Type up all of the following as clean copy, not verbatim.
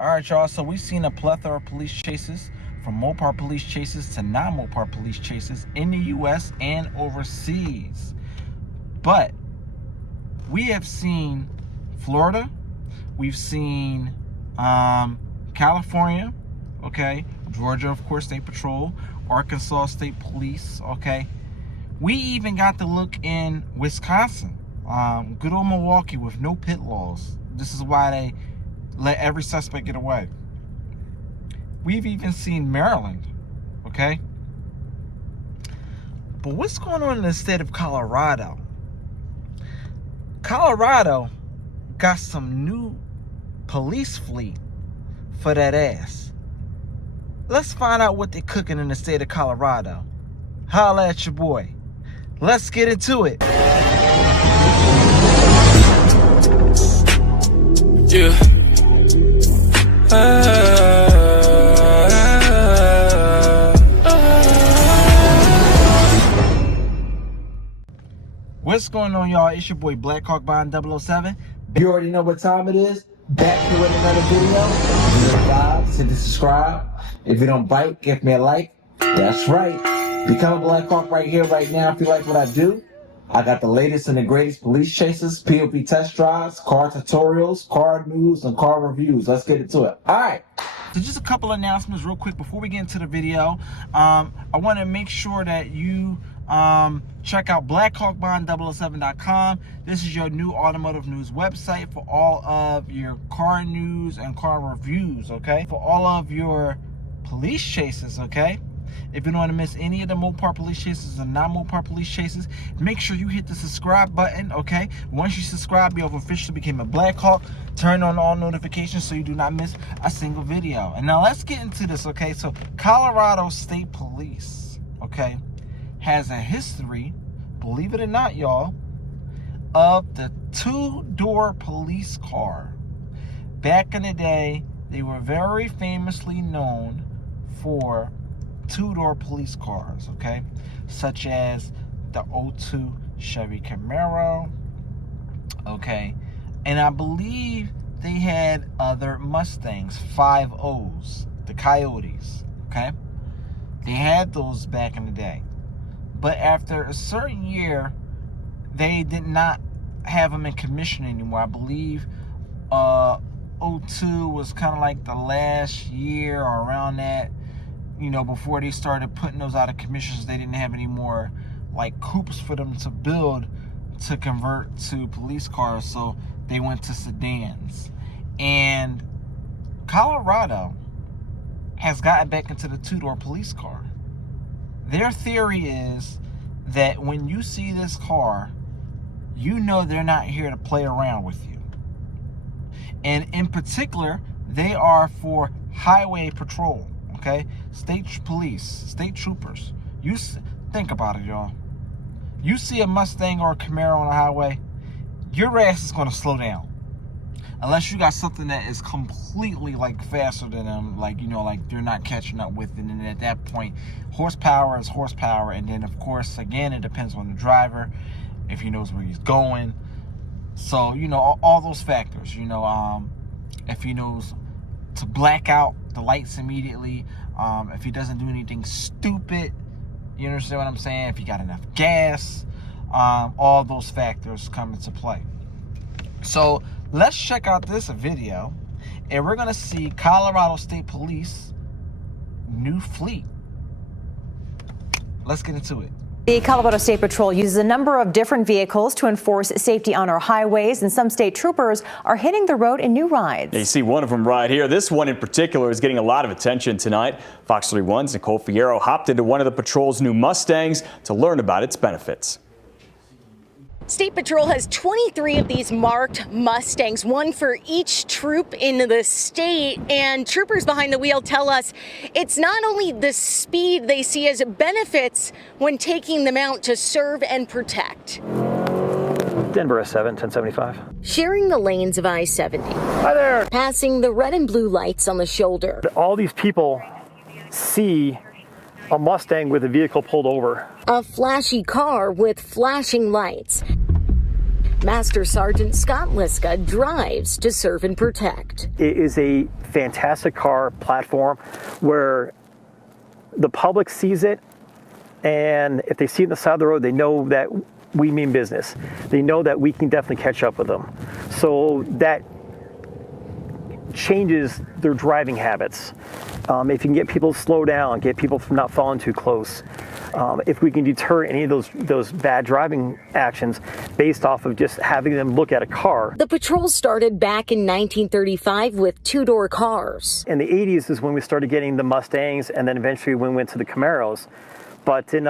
All right, y'all, so we've seen a plethora of police chases, from Mopar police chases to non-Mopar police chases in the U.S. and overseas. But we have seen Florida, we've seen California, okay, Georgia, of course, State Patrol, Arkansas State Police, okay. We even got to look in Wisconsin, good old Milwaukee with no pit laws. This is why they let every suspect get away. We've even seen Maryland, okay? But what's going on in the state of Colorado? Colorado got some new police fleet for that ass. Let's find out what they're cooking in the state of Colorado. Holla at your boy. Let's get into it. Yeah. What's going on, y'all? It's your boy Blackhawk Bond 007. You already know what time it is. Back here with another video. Hit the subscribe. If you don't bite, give me a like. That's right. Become a Blackhawk right here, right now. If you like what I do, I got the latest and the greatest police chases, POV test drives, car tutorials, car news, and car reviews. Let's get into it. All right. So just a couple announcements real quick before we get into the video. I want to make sure that you check out blackhawkbond007.com. This is your new automotive news website for all of your car news and car reviews, okay? For all of your police chases, okay? If you don't want to miss any of the Mopar police chases and non-Mopar police chases, make sure you hit the subscribe button, okay? Once you subscribe, you have officially become a Blackhawk. Turn on all notifications so you do not miss a single video. And now let's get into this, okay? So Colorado State Police, okay, has a history, believe it or not, y'all, of the two-door police car. Back in the day, they were very famously known for two-door police cars, okay, such as the 02 Chevy Camaro, okay, and I believe they had other Mustangs, 5.0s, the Coyotes, okay. They had those back in the day, but after a certain year, they did not have them in commission anymore. I believe 02 was kind of like the last year or around that, you know, before they started putting those out of commissions. They didn't have any more like coupes for them to build to convert to police cars, so they went to sedans. And Colorado has gotten back into the two-door police car. Their theory is that when you see this car, you know they're not here to play around with you. And in particular, they are for highway patrol. Okay, state police, state troopers. You think about it, y'all. You see a Mustang or a Camaro on the highway, your ass is going to slow down, unless you got something that is completely like faster than them, like, you know, like they're not catching up with it. And then at that point, horsepower is horsepower. And then of course, again, it depends on the driver, if he knows where he's going. So, you know, all those factors. You know, if he knows to black out the lights immediately, if he doesn't do anything stupid, you understand what I'm saying, if he got enough gas, all those factors come into play. So let's check out this video, and we're gonna see Colorado State Police new fleet. Let's get into it. The Colorado State Patrol uses a number of different vehicles to enforce safety on our highways, and some state troopers are hitting the road in new rides. You see one of them right here. This one in particular is getting a lot of attention tonight. Fox 31's Nicole Fierro hopped into one of the patrol's new Mustangs to learn about its benefits. State Patrol has 23 of these marked Mustangs, one for each troop in the state, and troopers behind the wheel tell us it's not only the speed they see as benefits when taking them out to serve and protect. Denver S7, 1075. Sharing the lanes of I-70. Hi there! Passing the red and blue lights on the shoulder. All these people see a Mustang with a vehicle pulled over. A flashy car with flashing lights. Master Sergeant Scott Liska drives to serve and protect. It is a fantastic car platform where the public sees it, and if they see it on the side of the road, they know that we mean business. They know that we can definitely catch up with them. So that changes their driving habits. If you can get people to slow down, get people from not falling too close, if we can deter any of those bad driving actions based off of just having them look at a car. The patrol started back in 1935 with two-door cars. In the 80s is when we started getting the Mustangs, and then eventually we went to the Camaros. But in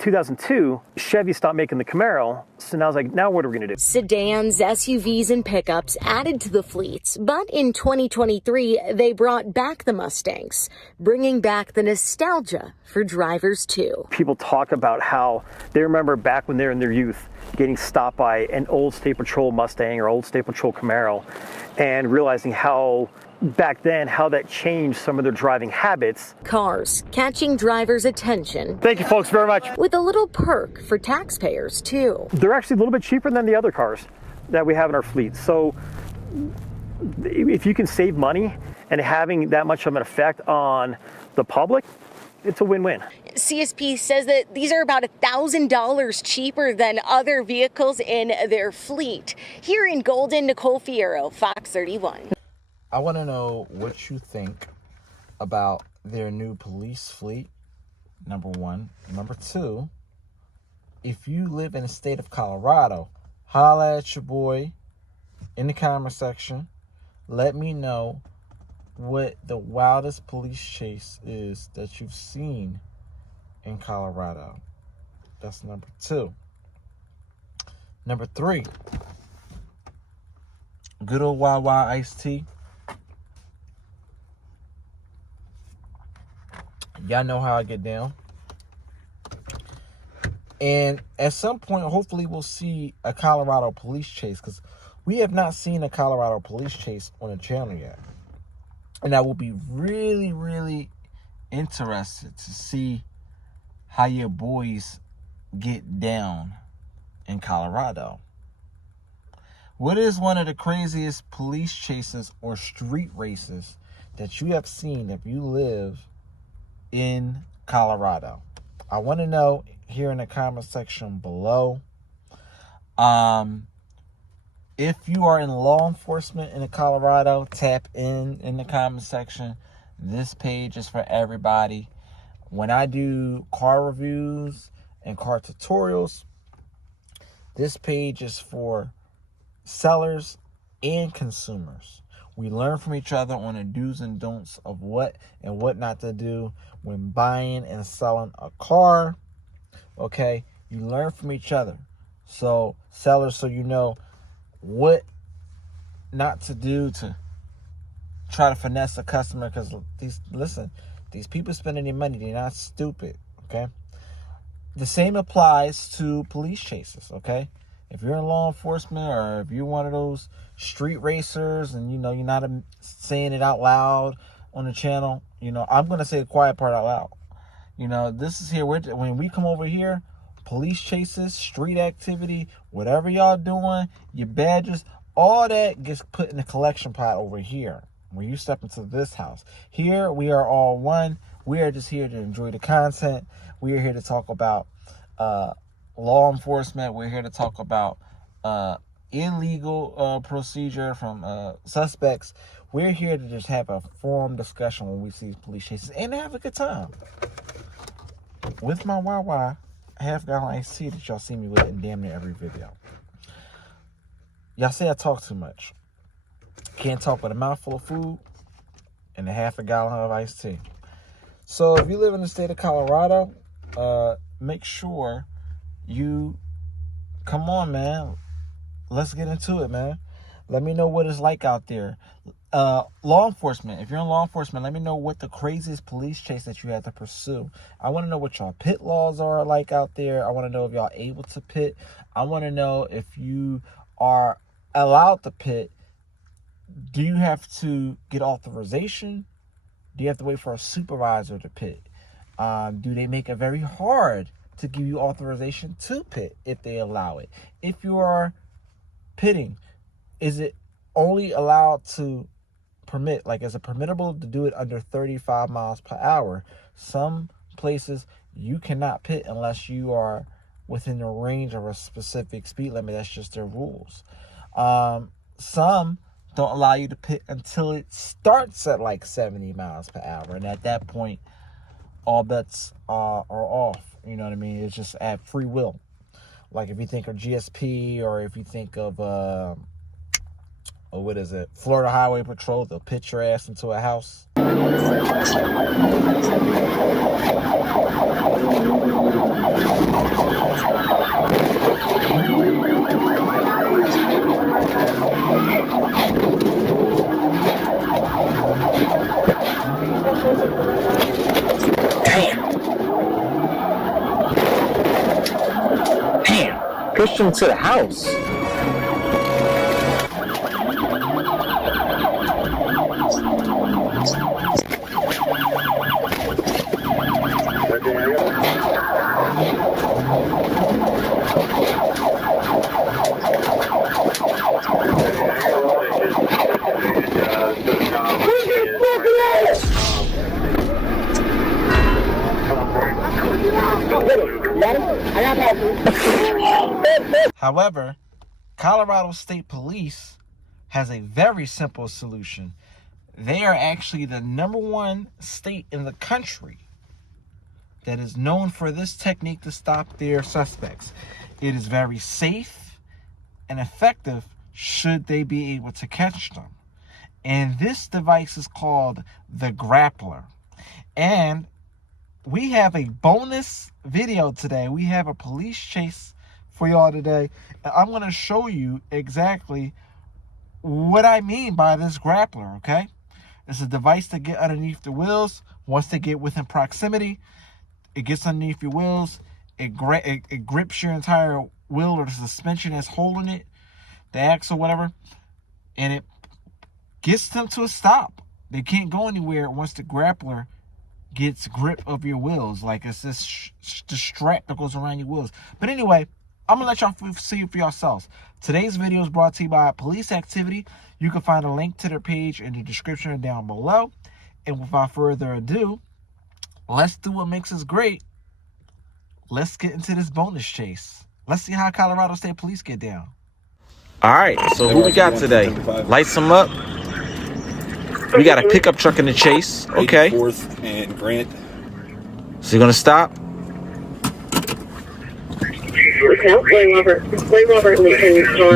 2002, Chevy stopped making the Camaro, so now I was like, now what are we going to do? Sedans, SUVs, and pickups added to the fleets, but in 2023, they brought back the Mustangs, bringing back the nostalgia for drivers too. People talk about how they remember back when they were in their youth getting stopped by an old State Patrol Mustang or old State Patrol Camaro, and realizing how back then, how that changed some of their driving habits. Cars catching drivers' attention. Thank you folks very much. With a little perk for taxpayers too. They're actually a little bit cheaper than the other cars that we have in our fleet. So if you can save money and having that much of an effect on the public, it's a win-win. CSP says that these are about $1,000 cheaper than other vehicles in their fleet. Here in Golden, Nicole Fierro, Fox 31. I want to know what you think about their new police fleet, number one. Number two, if you live in the state of Colorado, holla at your boy in the comment section. Let me know what the wildest police chase is that you've seen in Colorado. That's number two. Number three, good old Wild Wild iced tea. Y'all know how I get down. And at some point, hopefully we'll see a Colorado police chase, because we have not seen a Colorado police chase on the channel yet. And I will be really, really interested to see how your boys get down in Colorado. What is one of the craziest police chases or street races that you have seen if you live in Colorado? I want to know here in the comment section below. If you are in law enforcement in Colorado, tap in the comment section. This page is for everybody. When I do car reviews and car tutorials, this page is for sellers and consumers. We learn from each other on the do's and don'ts of what and what not to do when buying and selling a car. Okay, you learn from each other. So sellers, so you know what not to do to try to finesse a customer, because these people spending their money, they're not stupid. Okay, the same applies to police chases. Okay, if you're in law enforcement, or if you're one of those street racers and you're not saying it out loud on the channel, I'm going to say the quiet part out loud. This is here, when we come over here, police chases, street activity, whatever y'all doing, your badges, all that gets put in the collection pot over here when you step into this house. Here, we are all one. We are just here to enjoy the content. We are here to talk about law enforcement. We're here to talk about illegal procedure from suspects. We're here to just have a forum discussion when we see police chases and have a good time. With my YY half-gallon iced tea that y'all see me with in damn near every video. Y'all say I talk too much. Can't talk with a mouthful of food and a half a gallon of iced tea. So if you live in the state of Colorado, make sure you come on, man. Let's get into it, man. Let me know what it's like out there. Law enforcement. If you're in law enforcement, let me know what the craziest police chase that you had to pursue. I want to know what y'all pit laws are like out there. I want to know if y'all able to pit. I want to know if you are allowed to pit. Do you have to get authorization? Do you have to wait for a supervisor to pit? Do they make it very hard to give you authorization to pit if they allow it? If you are pitting, is it only allowed to permit, like, is it permittable to do it under 35 miles per hour? Some places you cannot pit unless you are within the range of a specific speed limit. That's just their rules. Some don't allow you to pit until it starts at like 70 miles per hour, and at that point all bets are off. You know what I mean? It's just at free will. Like if you think of GSP, or if you think of what is it, Florida Highway Patrol, they'll pit your ass into a house. Damn, pushed him to the house. However, Colorado State Police has a very simple solution. They are actually the #1 state in the country that is known for this technique to stop their suspects. It is very safe and effective should they be able to catch them. And this device is called the Grappler. And we have a bonus video today. We have a police chase for y'all today. And I'm going to show you exactly what I mean by this Grappler, okay? It's a device to get underneath the wheels. Once they get within proximity, it gets underneath your wheels. It grips your entire wheel or the suspension that's holding it, the axle, whatever, and it gets them to a stop. They can't go anywhere once the Grappler gets grip of your wheels. Like it's this the strap that goes around your wheels. But anyway, I'm gonna let y'all see it for yourselves. Today's video is brought to you by Police Activity. You can find a link to their page in the description down below. And without further ado, let's do what makes us great. Let's get into this bonus chase. Let's see how Colorado State Police get down. All right, so who we got today? Lights them up. We got a pickup truck in the chase. Okay. 84th and Grant. So you're gonna stop?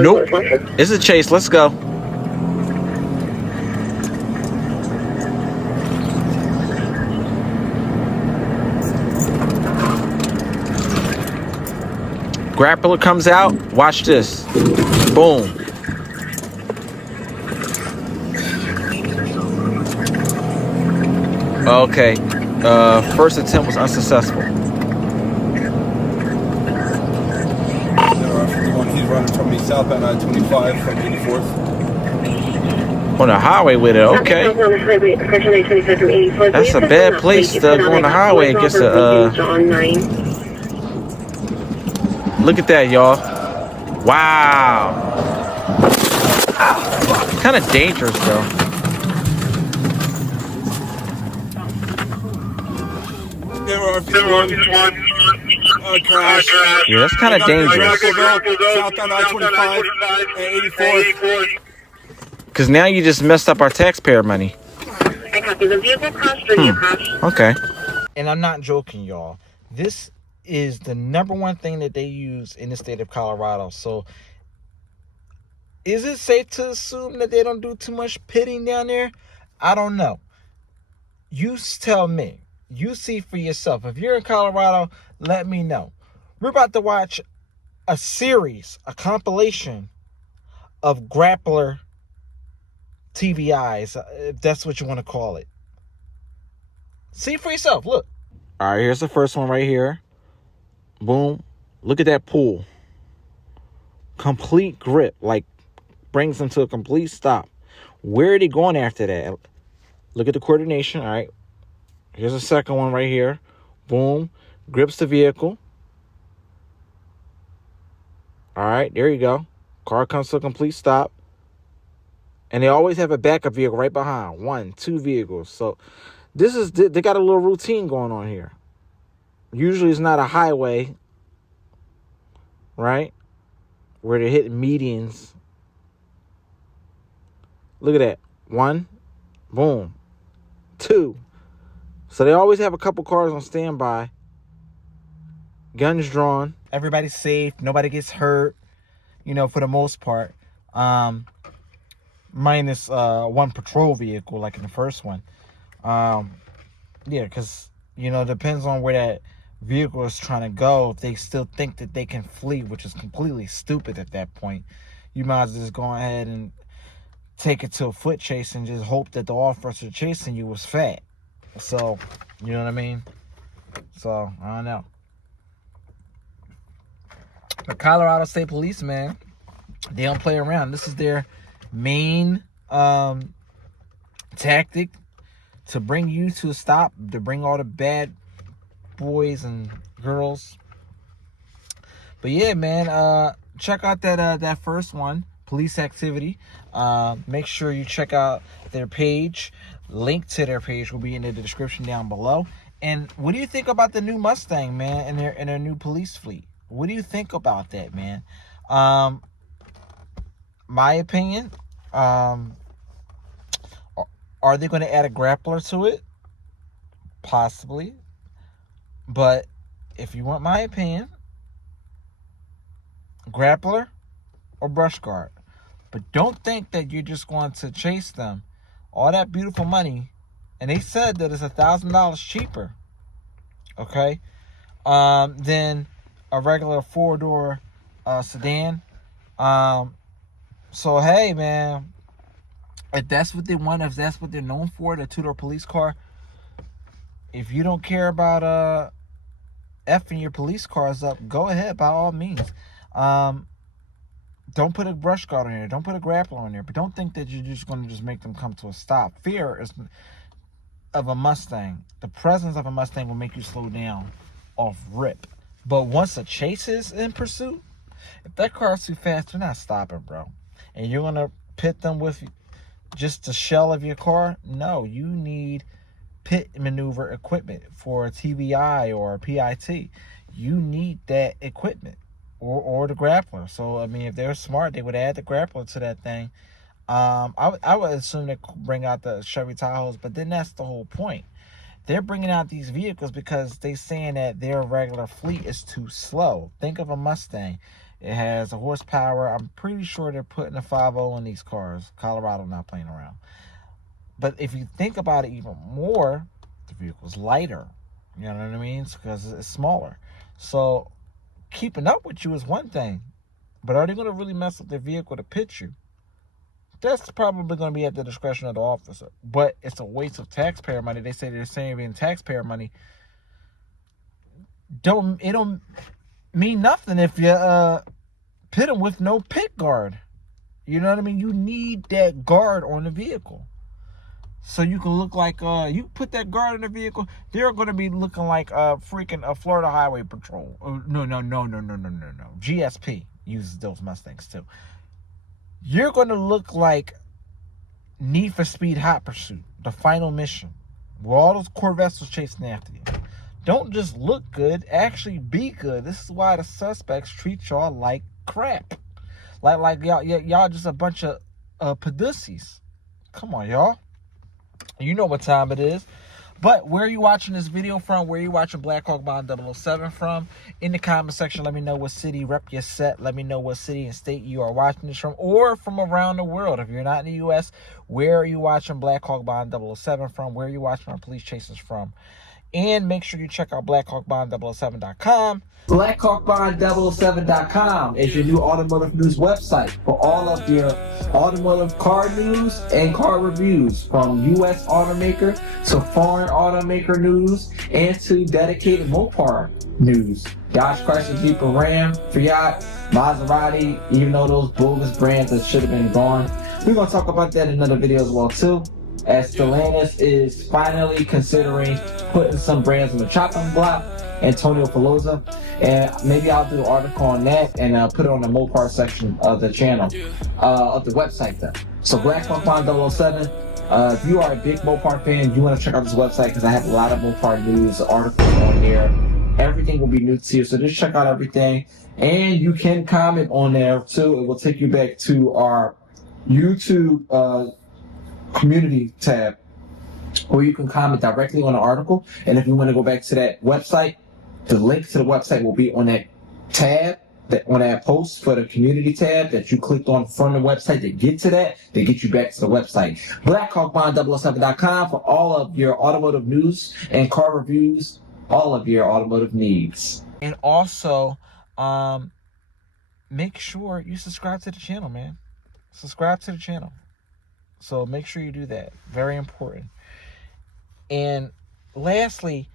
Nope. It's a chase. Let's go. Grappler comes out. Watch this. Boom. Okay. First attempt was unsuccessful. He's running from me southbound I-25 from 84th. On the highway with it. Okay. That's a bad place to go on the highway. It gets a look at that, y'all. Wow. Kind of dangerous, though. Crash. Yeah, that's kind of dangerous. Southbound I-25 and 84th. Because now you just messed up our taxpayer money. Okay. And I'm not joking, y'all. This is the #1 thing that they use in the state of Colorado. So is it safe to assume that they don't do too much pitting down there? I don't know. You tell me. You see for yourself. If you're in Colorado, let me know. We're about to watch a series, a compilation of Grappler TVIs, if that's what you want to call it. See for yourself. Look. All right, here's the first one right here. Boom. Look at that pull. Complete grip. Like, brings them to a complete stop. Where are they going after that? Look at the coordination. All right. Here's a second one right here. Boom. Grips the vehicle. All right. There you go. Car comes to a complete stop. And they always have a backup vehicle right behind. 1, 2 vehicles. So they got a little routine going on here. Usually it's not a highway, right? Where they're hitting medians. Look at that. 1, boom. 2. So they always have a couple cars on standby. Guns drawn. Everybody's safe. Nobody gets hurt, for the most part. Minus one patrol vehicle like in the first one. Yeah, because, it depends on where that vehicle is trying to go. If they still think that they can flee, which is completely stupid at that point, you might as well just go ahead and take it to a foot chase and just hope that the officer chasing you was fat. So, you know what I mean? So, I don't know. The Colorado State Police, man, they don't play around. This is their main tactic to bring you to a stop, to bring all the bad boys and girls. But yeah, man, check out that first one, police activity. Make sure you check out their page. Link to their page will be in the description down below. And what do you think about the new Mustang, man, and their new police fleet? What do you think about that, man? My opinion, are they going to add a grappler to it? Possibly. But if you want my opinion, grappler or brush guard. But don't think that you're just going to chase them. All that beautiful money. And they said that it's $1,000 cheaper. Okay? Than a regular 4-door sedan. So, hey, man. If that's what they want, if that's what they're known for, the 2-door police car. If you don't care about effing your police cars up, go ahead by all means. Don't put a brush guard on there. Don't put a grappler on there. But don't think that you're just going to just make them come to a stop. Fear is of a Mustang. The presence of a Mustang will make you slow down off rip. But once a chase is in pursuit, if that car's too fast, they're not stopping, bro. And you're going to pit them with just the shell of your car? No, you need pit maneuver equipment for a TBI or a PIT. You need that equipment. Or the grappler. So, I mean, if they're smart, they would add the grappler to that thing. I would assume they bring out the Chevy Tahoes, but then that's the whole point. They're bringing out these vehicles because they're saying that their regular fleet is too slow. Think of a Mustang. It has a horsepower. I'm pretty sure they're putting a 5.0 in these cars. Colorado not playing around. But if you think about it even more, the vehicle's lighter. You know what I mean? Because it's smaller. So keeping up with you is one thing, but are they going to really mess up their vehicle to pit you? That's probably going to be at the discretion of the officer. But it's a waste of taxpayer money. They say they're saving taxpayer money. It don't mean nothing if you pit them with no pit guard. You know what I mean? You need that guard on the vehicle. So you can look like, you put that guard in the vehicle, they're going to be looking like a Florida Highway Patrol. No. GSP uses those Mustangs too. You're going to look like Need for Speed Hot Pursuit, the final mission, where all those Corvettes was chasing after you. Don't just look good, actually be good. This is why the suspects treat y'all like crap. Like y'all just a bunch of pedussies. Come on, y'all. You know what time it is. But where are you watching this video from? Where are you watching Blackhawk Bond 007 from? In the comment section, let me know what city rep you're set. Let me know what city and state you are watching this from, or from around the world. If you're not in the U.S., where are you watching Blackhawk Bond 007 from? Where are you watching our police chases from? And make sure you check out blackhawkbond007.com. BlackhawkBond007.com is your new automotive news website for all of your automotive car news and car reviews, from U.S. automaker to foreign automaker news and to dedicated Mopar news. Dodge, Chrysler, Jeep, and Ram, Fiat, Maserati, even though those bogus brands that should have been gone. We're going to talk about that in another video as well too. as Stellantis is finally considering putting some brands on the chopping block, Antonio Pelosa, and maybe I'll do an article on that and put it on the Mopar section of the channel, of the website though. So Blackhawk Bond 007, if you are a big Mopar fan, you want to check out this website because I have a lot of Mopar news articles on there. Everything will be new to you, so just check out everything. And you can comment on there too. It will take you back to our YouTube community tab, where you can comment directly on the article. And if you want to go back to that website, the link to the website will be on that tab, on that post for the community tab that you clicked on from the website to get to that. They get you back to the website. BlackhawkBond007.com for all of your automotive news and car reviews, all of your automotive needs. And also, make sure you subscribe to the channel, man. Subscribe to the channel. So make sure you do that. Very important. And lastly,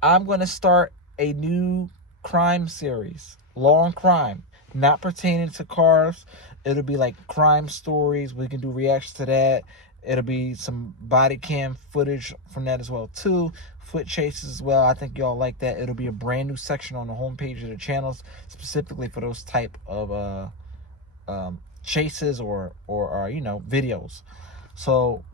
I'm going to start a new crime series. Law and Crime. Not pertaining to cars. It'll be like crime stories. We can do reactions to that. It'll be some body cam footage from that as well too. Foot chases as well. I think y'all like that. It'll be a brand new section on the homepage of the channels specifically for those type of chases or you know, videos. So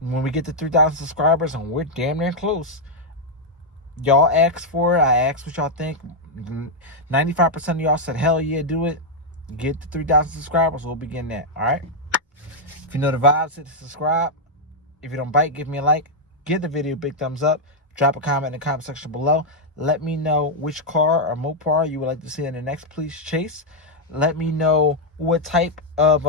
when we get to 3,000 subscribers, and we're damn near close, y'all asked for it. I asked what y'all think. 95% of y'all said hell yeah, do it. Get to 3,000 subscribers, we'll begin that. All right, if you know the vibes, hit subscribe. If you don't bite, give me a like. Give the video a big thumbs up. Drop a comment in the comment section below. Let me know which car or Mopar you would like to see in the next police chase. Let me know what type of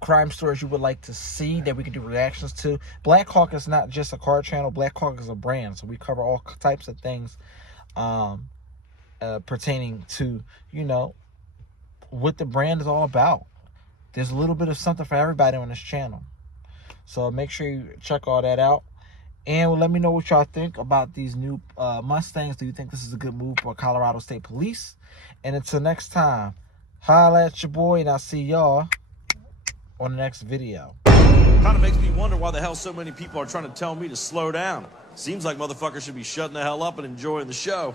crime stories you would like to see that we can do reactions to. Blackhawk is not just a car channel. Blackhawk is a brand, so we cover all types of things pertaining to, you know, what the brand is all about. There's a little bit of something for everybody on this channel, so make sure you check all that out. And let me know what y'all think about these new Mustangs. Do you think this is a good move for Colorado State Police? And until next time, holla at your boy, and I'll see y'all on the next video. Kind of makes me wonder why the hell so many people are trying to tell me to slow down. Seems like motherfuckers should be shutting the hell up and enjoying the show.